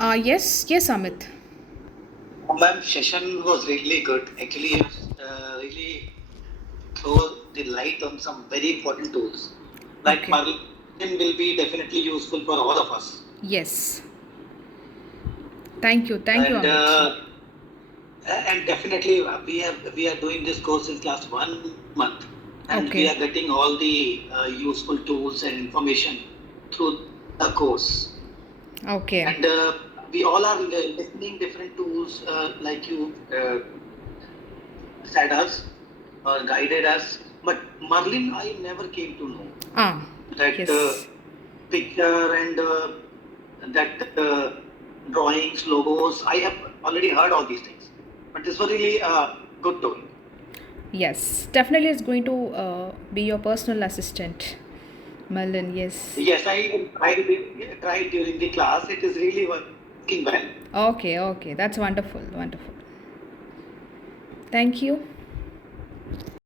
Yes, Amit. Ma'am, session was really good. Actually, really throw the light on some very important tools. Like Okay. Marlin will be definitely useful for all of us. Yes. Thank you, And Amit. and definitely we are doing this course since last 1 month, and we Okay. are getting all the useful tools and information through the course. Okay. And we all are listening different tools like you said us or guided us. But Merlin, I never came to know Ah, that yes. picture and that drawings, logos. I have already heard all these things, but this was really a good tool. Yes. Definitely it's going to be your personal assistant. Merlin, yes. Yes, I tried during the class. It is really working well. Okay, okay. That's wonderful. Wonderful. Thank you.